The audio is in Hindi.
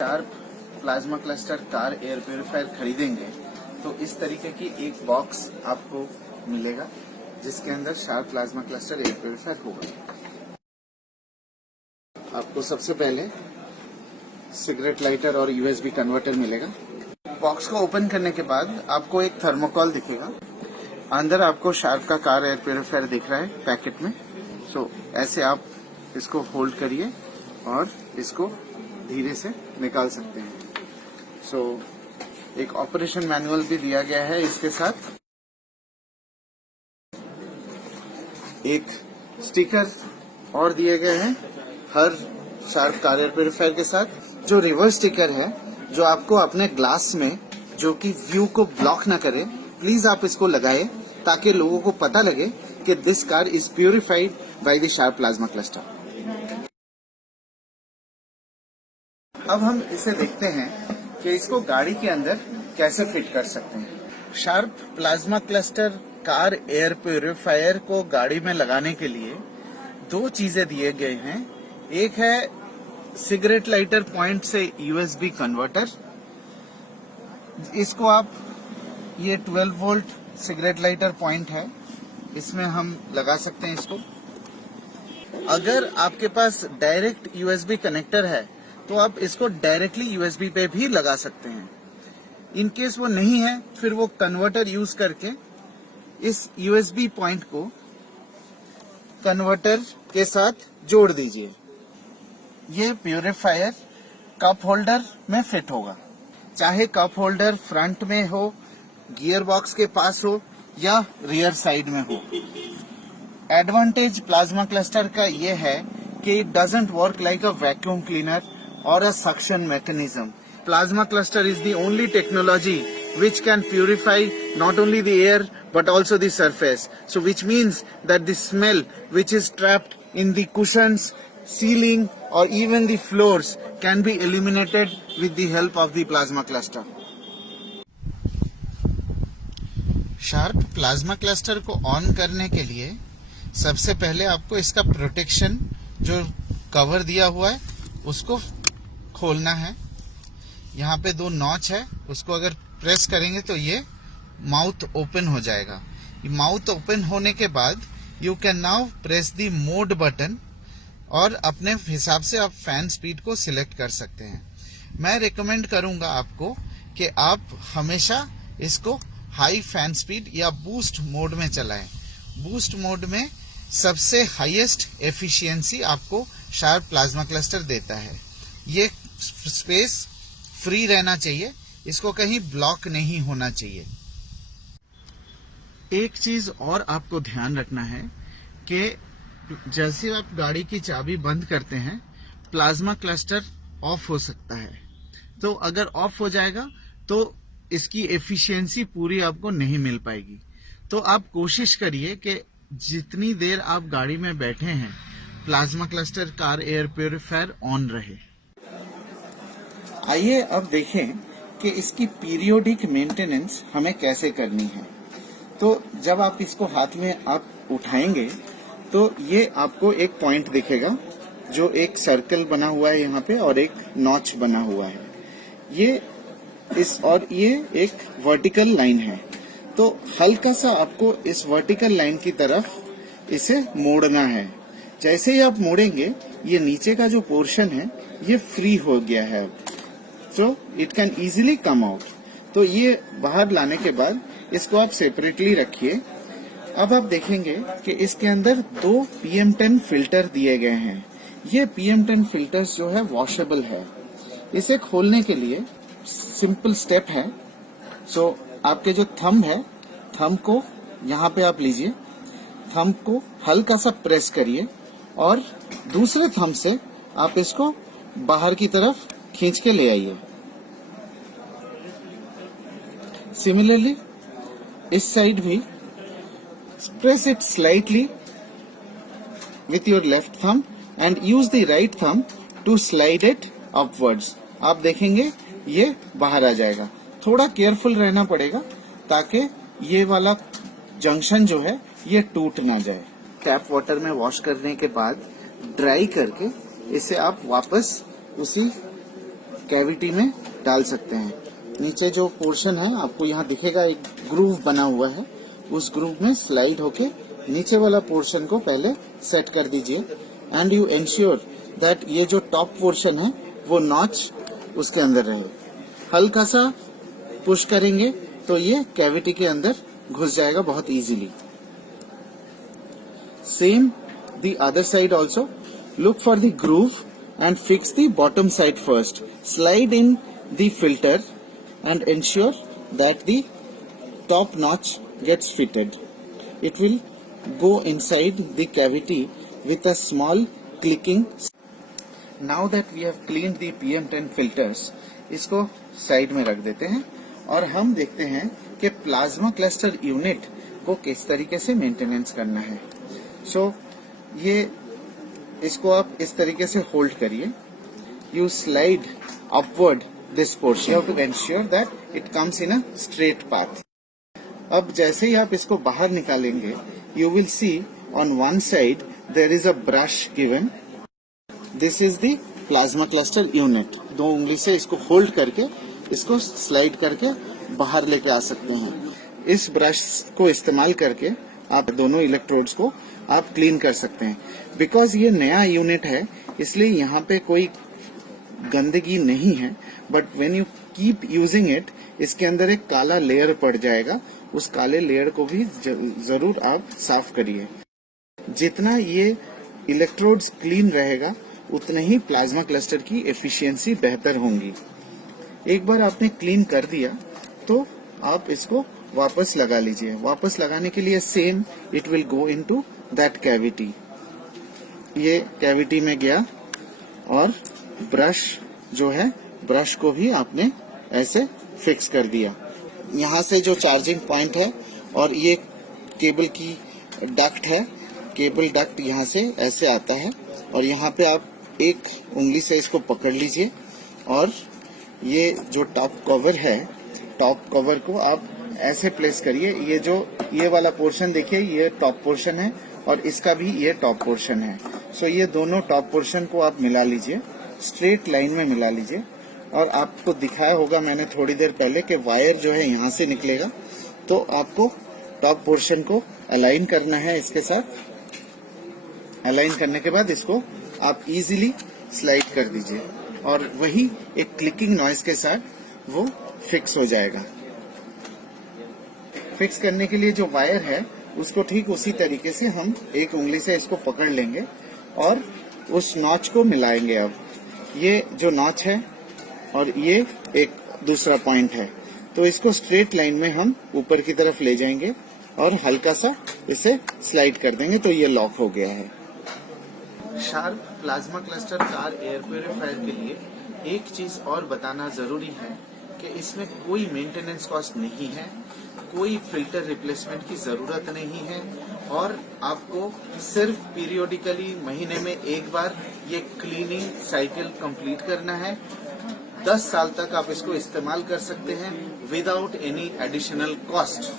Sharp plasma cluster car air purifier खरीदेंगे तो इस तरीके की एक बॉक्स आपको मिलेगा जिसके अंदर sharp plasma cluster air purifier होगा। आपको सबसे पहले सिगरेट लाइटर और यूएसबी कन्वर्टर मिलेगा। बॉक्स को ओपन करने के बाद आपको एक थर्मोकॉल दिखेगा। अंदर आपको शार्प का कार एयर प्योरीफायर दिख रहा है पैकेट में। ऐसे आप इसको होल्ड करिए और इसको धीरे से निकाल सकते हैं। एक ऑपरेशन मैनुअल भी दिया गया है इसके साथ। एक स्टिकर और दिए गए हैं हर शार्प कार एयर प्योरीफायर के साथ। जो रिवर्स स्टिकर है जो आपको अपने ग्लास में जो कि व्यू को ब्लॉक ना करे, प्लीज आप इसको लगाए ताकि लोगों को पता लगे कि this car is purified by the sharp plasma cluster. अब हम इसे देखते हैं कि इसको गाड़ी के अंदर कैसे फिट कर सकते हैं। Sharp plasma cluster car air purifier को गाड़ी में लगाने के लिए दो चीजें दिए गए हैं। एक है सिगरेट लाइटर पॉइंट से यूएसबी कन्वर्टर। इसको आप ये 12 वोल्ट सिगरेट लाइटर पॉइंट है, इसमें हम लगा सकते हैं इसको। अगर आपके पास डायरेक्ट यूएसबी कनेक्टर है तो आप इसको डायरेक्टली यूएसबी पे भी लगा सकते हैं। इन केस वो नहीं है फिर वो कन्वर्टर यूज करके इस यूएसबी पॉइंट को कन्वर्टर के साथ जोड़ दीजिए। ये प्यूरीफायर कप होल्डर में फिट होगा। चाहे कप होल्डर फ्रंट में हो, गियर बॉक्स के पास हो या रियर साइड में हो। एडवांटेज प्लाज्मा क्लस्टर का ये है कि it doesn't work like a vacuum cleaner or a suction mechanism. Plasma cluster is the only technology which can purify not only the air but also the surface. So which means that the smell which is trapped in the cushions, ceiling or even the floors can be eliminated with the help of the plasma cluster. Sharp plasma cluster को ऑन करने के लिए सबसे पहले आपको इसका प्रोटेक्शन जो कवर दिया हुआ है उसको खोलना है। यहाँ पे दो नॉच है, उसको अगर प्रेस करेंगे तो ये माउथ ओपन हो जाएगा। माउथ ओपन होने के बाद you can now press the mode button और अपने हिसाब से आप फैन स्पीड को सिलेक्ट कर सकते हैं। मैं रिकमेंड करूंगा आपको कि आप हमेशा इसको हाई फैन स्पीड या बूस्ट मोड में चलाएं। बूस्ट मोड में सबसे हाईएस्ट एफिशिएंसी आपको शार्प प्लाज्मा क्लस्टर देता है। ये स्पेस फ्री रहना चाहिए, इसको कहीं ब्लॉक नहीं होना चाहिए। एक चीज और आपको ध्यान रखना है कि जैसे आप गाड़ी की चाबी बंद करते हैं प्लाज्मा क्लस्टर ऑफ हो सकता है। तो अगर ऑफ हो जाएगा तो इसकी एफिशिएंसी पूरी आपको नहीं मिल पाएगी। तो आप कोशिश करिए कि जितनी देर आप गाड़ी में बैठे हैं plasma cluster car air purifier on रहे। आइए अब देखें कि इसकी पीरियोडिक मेंटेनेंस हमें कैसे करनी है। तो जब आप इसको हाथ में आप उठाएंगे तो ये आपको एक पॉइंट दिखेगा जो एक सर्कल बना हुआ है यहाँ पे और एक नॉच बना हुआ है। ये एक वर्टिकल लाइन है। तो हल्का सा आपको इस वर्टिकल लाइन की तरफ इसे मोड़ना है। जैसे ही आप मोड़ेंगे ये नीचे का जो पोर्शन है ये फ्री हो गया है। So it can easily come out. तो ये बाहर लाने के बाद इसको आप सेपरेटली रखिए। अब आप देखेंगे कि इसके अंदर दो PM10 फिल्टर दिए गए हैं। ये PM10 फिल्टर्स जो है वॉशेबल है। इसे खोलने के लिए सिंपल स्टेप है। आपके जो थंब है, थंब को यहाँ पे आप लीजिए, थंब को हल्का सा प्रेस करिए और दूसरे थंब से आप इसको बाहर की तरफ खींच के ले आइए। सिमिलरली इस साइड भी press it slightly with your left thumb and use the right thumb to slide it upwards. आप देखेंगे ये बाहर आ जाएगा। थोड़ा केयरफुल रहना पड़ेगा ताकि ये वाला जंक्शन जो है ये टूट ना जाए। टैप वाटर में वॉश करने के बाद ड्राई करके इसे आप वापस उसी कैविटी में डाल सकते हैं। नीचे जो पोर्शन है आपको यहाँ दिखेगा, एक ग्रूव बना हुआ है, उस ग्रूव में स्लाइड होके नीचे वाला पोर्शन को पहले सेट कर दीजिए एंड यू एंश्योर दैट ये जो टॉप पोर्शन है वो नॉच उसके अंदर रहे। हल्का सा पुश करेंगे तो ये कैविटी के अंदर घुस जाएगा बहुत easily. Same the other side also, look for the groove and fix the bottom side first. Slide in the filter and ensure that the top notch gets fitted. It will go inside the cavity with a small clicking. Now that we have cleaned the PM10 filters, इसको साइड में रख देते हैं और हम देखते हैं कि प्लाज्मा क्लस्टर यूनिट को किस तरीके से मेंटेनेंस करना है। सो ये इसको आप इस तरीके से होल्ड करिए। You slide upward this portion, you have to ensure that it comes in a straight path. अब जैसे ही आप इसको बाहर निकालेंगे, you will see on one side there is a brush given. This is the plasma cluster unit. 2 उंगली से इसको होल्ड करके इसको स्लाइड करके बाहर लेके आ सकते हैं। इस ब्रश को इस्तेमाल करके आप दोनों इलेक्ट्रोड्स को आप क्लीन कर सकते हैं। बिकॉज ये नया यूनिट है इसलिए यहाँ पे कोई गंदगी नहीं है, but when you keep using it इसके अंदर एक काला लेयर पड़ जाएगा, उस काले लेयर को भी जरूर आप साफ करिए। जितना ये इलेक्ट्रोड्स क्लीन रहेगा उतने ही प्लाज्मा क्लस्टर की एफिशिएंसी बेहतर होंगी। एक बार आपने क्लीन कर दिया तो आप इसको वापस लगा लीजिए। वापस लगाने के लिए same it will go into that cavity. ये कैविटी में गया और ब्रश जो है, ब्रश को भी आपने ऐसे फिक्स कर दिया। यहाँ से जो चार्जिंग पॉइंट है और ये केबल की डक्ट है, केबल डक्ट यहाँ से ऐसे आता है और यहाँ पे आप एक उंगली से इसको पकड़ लीजिए और ये जो टॉप कवर है, टॉप कवर को आप ऐसे प्लेस करिए। ये वाला पोर्शन देखिए, ये टॉप पोर्शन है और इसका भी ये टॉप पोर्शन है। सो ये दोनों टॉप पोर्शन को आप मिला लीजिए, स्ट्रेट लाइन में मिला लीजिए। और आपको दिखाया होगा मैंने थोड़ी देर पहले कि वायर जो है यहाँ से निकलेगा, तो आपको टॉप पोर्शन को अलाइन करना है इसके साथ। अलाइन करने के बाद इसको आप इजीली स्लाइड कर दीजिए और वही एक क्लिकिंग नॉइज के साथ वो फिक्स हो जाएगा। फिक्स करने के लिए जो वायर है उसको ठीक उसी तरीके से हम एक उंगली से इसको पकड़ लेंगे और उस नॉच को मिलाएंगे। अब ये जो नॉच है और ये एक दूसरा पॉइंट है, तो इसको स्ट्रेट लाइन में हम ऊपर की तरफ ले जाएंगे और हल्का सा इसे स्लाइड कर देंगे तो ये लॉक हो गया है। Sharp plasma cluster car air purifier के लिए एक चीज और बताना जरूरी है कि इसमें कोई मेंटेनेंस कॉस्ट नहीं है, कोई फिल्टर रिप्लेसमेंट की जरूरत नहीं है और आपको सिर्फ पीरियोडिकली महीने में एक बार ये क्लीनिंग साइकिल कंप्लीट करना है। 10 साल तक आप इसको इस्तेमाल कर सकते हैं विदाउट एनी एडिशनल कॉस्ट।